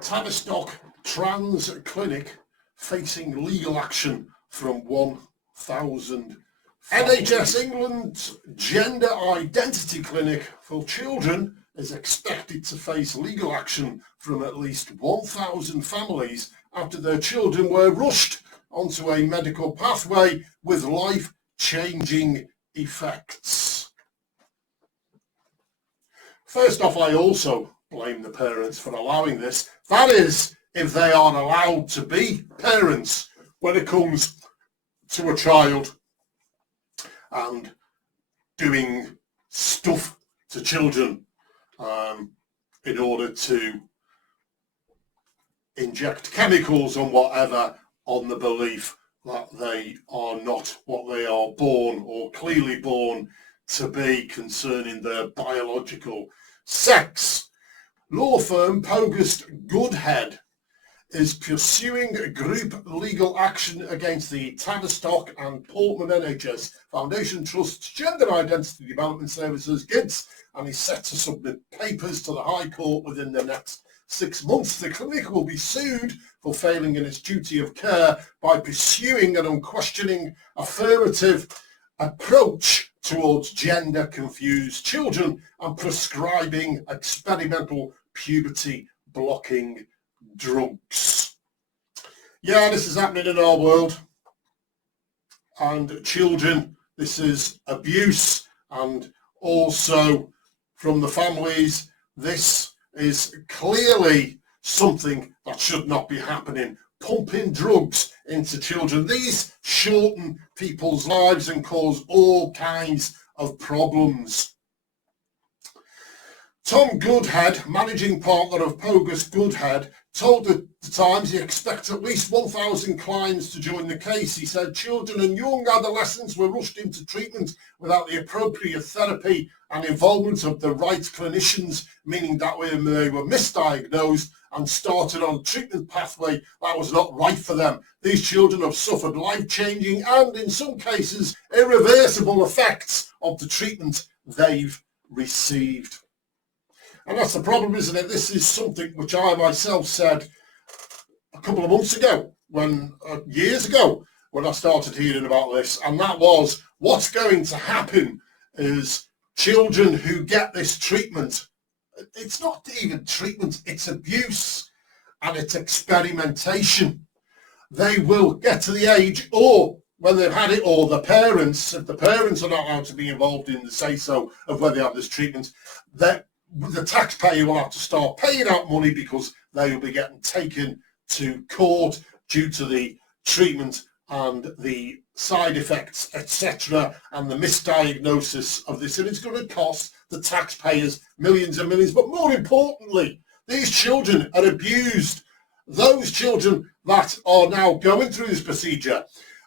Tavistock Trans Clinic facing legal action from 1,000. NHS England's Gender Identity Clinic for Children is expected to face legal action from at least 1,000 families after their children were rushed onto a medical pathway with life-changing effects. First off, I also blame the parents for allowing this. That is, if they are allowed to be parents when it comes to a child and doing stuff to children in order to inject chemicals and whatever on the belief that they are not what they are born or clearly born to be concerning their biological sex. Law firm Pogust Goodhead is pursuing group legal action against the Tavistock and Portman NHS Foundation Trust's Gender Identity Development Services GIDS, and is set to submit papers to the High Court within the next 6 months. The clinic will be sued for failing in its duty of care by pursuing an unquestioning affirmative approach towards gender-confused children and prescribing experimental puberty-blocking drugs. Yeah, this is happening in our world. And children, this is abuse, and also from the families, this is clearly something that should not be happening. Pumping drugs into children. These shorten people's lives and cause all kinds of problems. Tom Goodhead, managing partner of Pogust Goodhead, told the Times he expects at least 1,000 clients to join the case. He said children and young adolescents were rushed into treatment without the appropriate therapy and involvement of the right clinicians, meaning that they were misdiagnosed and started on a treatment pathway that was not right for them. These children have suffered life-changing and, in some cases, irreversible effects of the treatment they've received. And that's the problem, isn't it? This is something which I myself said a couple of months ago, years ago, when I started hearing about this, and that was what's going to happen is children who get this treatment, it's not even treatment, it's abuse and it's experimentation. They will get to the age, or when they've had it, or the parents, if the parents are not allowed to be involved in the say-so of whether they have this treatment, that the taxpayer will have to start paying out money because they will be getting taken to court due to the treatment and the side effects, etc., and the misdiagnosis of this. And it's going to cost the taxpayers millions and millions. But more importantly, these children are abused. Those children that are now going through this procedure,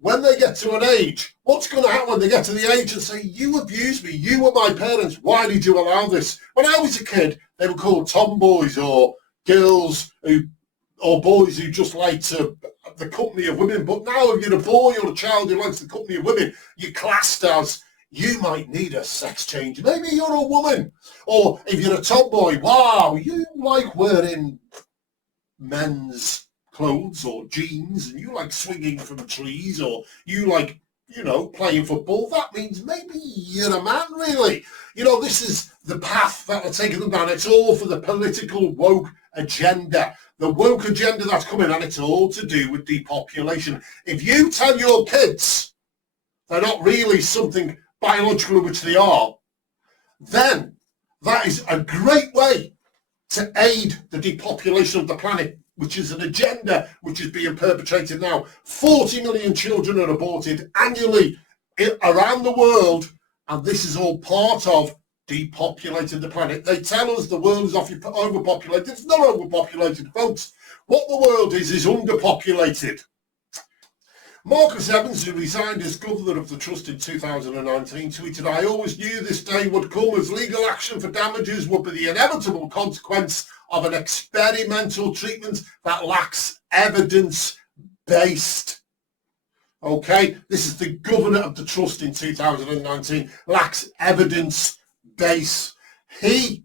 when they get to an age, what's going to happen when they get to the age and say, you abused me, you were my parents, why did you allow this? When I was a kid, they were called tomboys or girls or boys who just liked the company of women. But now if you're a boy or a child who likes the company of women, you're classed as, you might need a sex change. Maybe you're a woman. Or if you're a tomboy, wow, you like wearing men's clothes or jeans, and you like swinging from trees, or you like, playing football. That means maybe you're a man, really. This is the path that are taking them down. It's all for the political woke agenda. The woke agenda that's coming, and it's all to do with depopulation. If you tell your kids they're not really something biological, which they are, then that is a great way to aid the depopulation of the planet, which is an agenda which is being perpetrated now. 40 million children are aborted annually around the world, and this is all part of depopulating the planet. They tell us the world is overpopulated. It's not overpopulated, folks. What the world is underpopulated. Marcus Evans, who resigned as governor of the trust in 2019, tweeted, I always knew this day would come, as legal action for damages would be the inevitable consequence of an experimental treatment that lacks evidence-based. Okay, this is the governor of the trust in 2019, lacks evidence base. He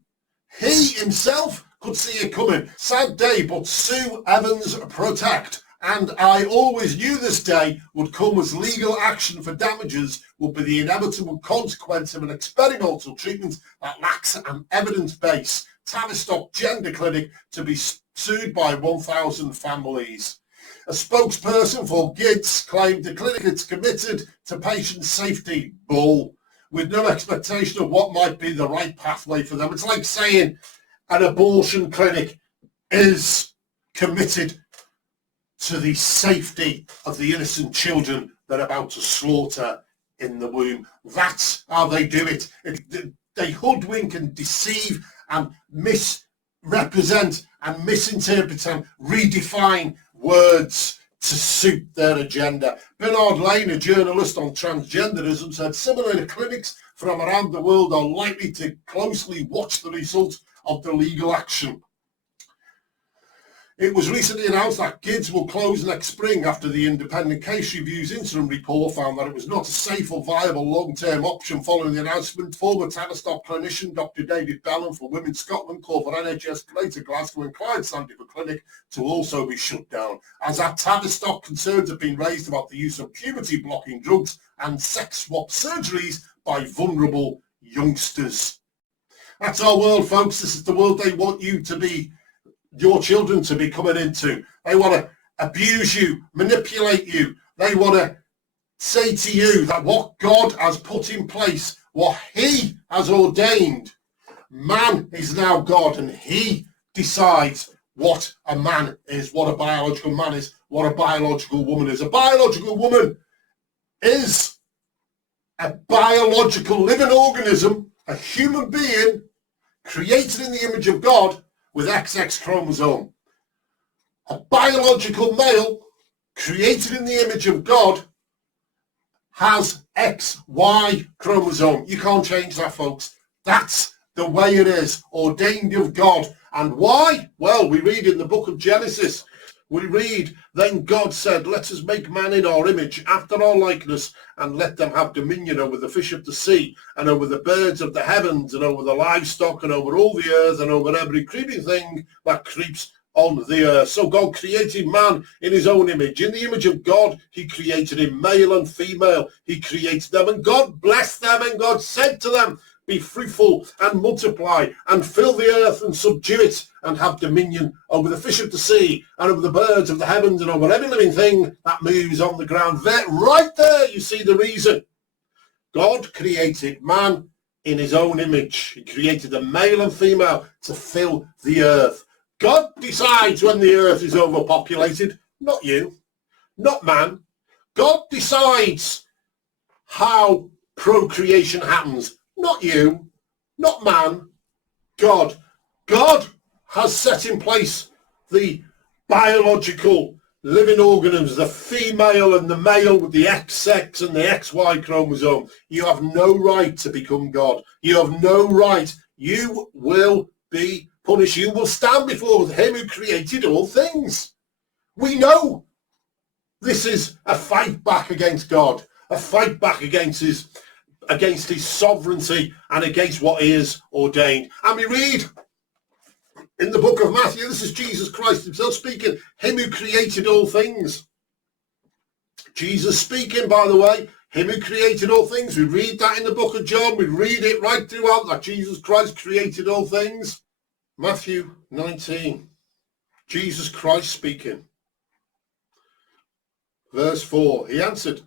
himself Could see it coming. Sad day, but sue Evans protect. And I always knew this day would come as legal action for damages would be the inevitable consequence of an experimental treatment that lacks an evidence base. Tavistock Gender Clinic to be sued by 1,000 families. A spokesperson for GIDS claimed the clinic is committed to patient safety. Bull. With no expectation of what might be the right pathway for them. It's like saying an abortion clinic is committed to the safety of the innocent children they're about to slaughter in the womb. That's how they do it. They hoodwink and deceive and misrepresent and misinterpret and redefine words to suit their agenda. Bernard Lane, a journalist on transgenderism, said similar clinics from around the world are likely to closely watch the result of the legal action. It was recently announced that GIDS will close next spring after the independent case review's interim report found that it was not a safe or viable long-term option. Following the announcement, former Tavistock clinician Dr. David Bellon for Women's Scotland called for NHS Greater Glasgow and Clyde Sandifer Clinic to also be shut down. As at Tavistock, concerns have been raised about the use of puberty-blocking drugs and sex swap surgeries by vulnerable youngsters. That's our world, folks. This is the world they want you to be, your children to be coming into. They want to abuse you, manipulate you. They want to say to you that what God has put in place, what he has ordained, man is now God, and he decides what a man is, what a biological man is, what a biological woman is. A biological woman is a biological living organism, a human being created in the image of God with XX chromosome. A biological male created in the image of God has XY chromosome. You can't change that, folks. That's the way it is, ordained of God. And why? Well, we read in the book of Genesis, we read, then God said, let us make man in our image, after our likeness, and let them have dominion over the fish of the sea, and over the birds of the heavens, and over the livestock, and over all the earth, and over every creeping thing that creeps on the earth. So God created man in his own image. In the image of God, he created him, male and female. He created them, and God blessed them, and God said to them, be fruitful and multiply and fill the earth and subdue it and have dominion over the fish of the sea and over the birds of the heavens and over every living thing that moves on the ground. There, right there, you see the reason. God created man in his own image. He created a male and female to fill the earth. God decides when the earth is overpopulated, not you, not man. God decides how procreation happens. Not you, not man, God. God has set in place the biological living organisms, the female and the male with the XX and the XY chromosome. You have no right to become God. You have no right. You will be punished. You will stand before him who created all things. We know this is a fight back against God, a fight back against his sovereignty and against what he has ordained. And we read in the book of Matthew, this is Jesus Christ himself speaking, him who created all things. Jesus speaking, by the way, him who created all things. We read that in the book of John. We read it right throughout that Jesus Christ created all things. Matthew 19, Jesus Christ speaking. Verse 4, he answered,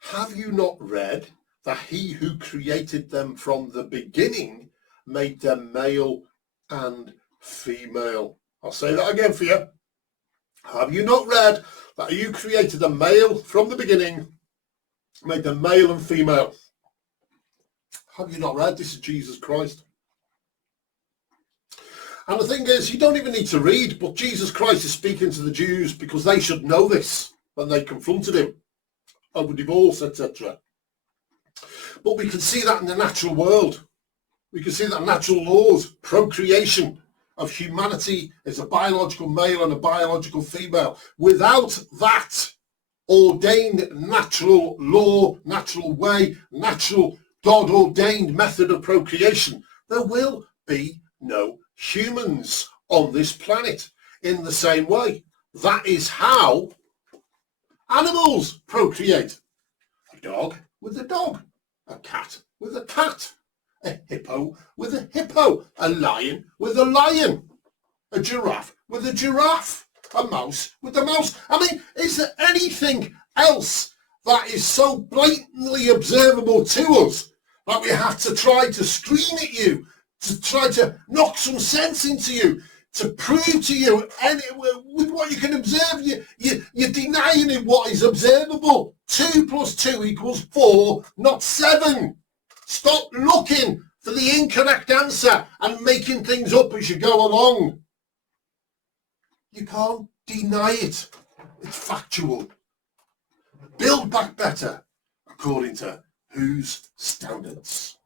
have you not read that he who created them from the beginning made them male and female? I'll say that again for you. Have you not read that he who created them male from the beginning made them male and female? Have you not read? This is Jesus Christ. And the thing is, you don't even need to read, but Jesus Christ is speaking to the Jews because they should know this when they confronted him over divorce, etc. But we can see that in the natural world. We can see that natural laws, procreation of humanity is a biological male and a biological female. Without that ordained natural law, natural way, natural God-ordained method of procreation, there will be no humans. on this planet in the same way. That is how animals procreate. A dog with a dog, a cat with a cat, a hippo with a hippo, a lion with a lion, a giraffe with a giraffe, a mouse with a mouse. I mean, is there anything else that is so blatantly observable to us that we have to try to scream at you, to try to knock some sense into you, to prove to you, and with what you can observe, you're denying what is observable. 2 + 2 = 4, not 7. Stop looking for the incorrect answer and making things up as you go along. You can't deny it. It's factual. Build back better, according to whose standards?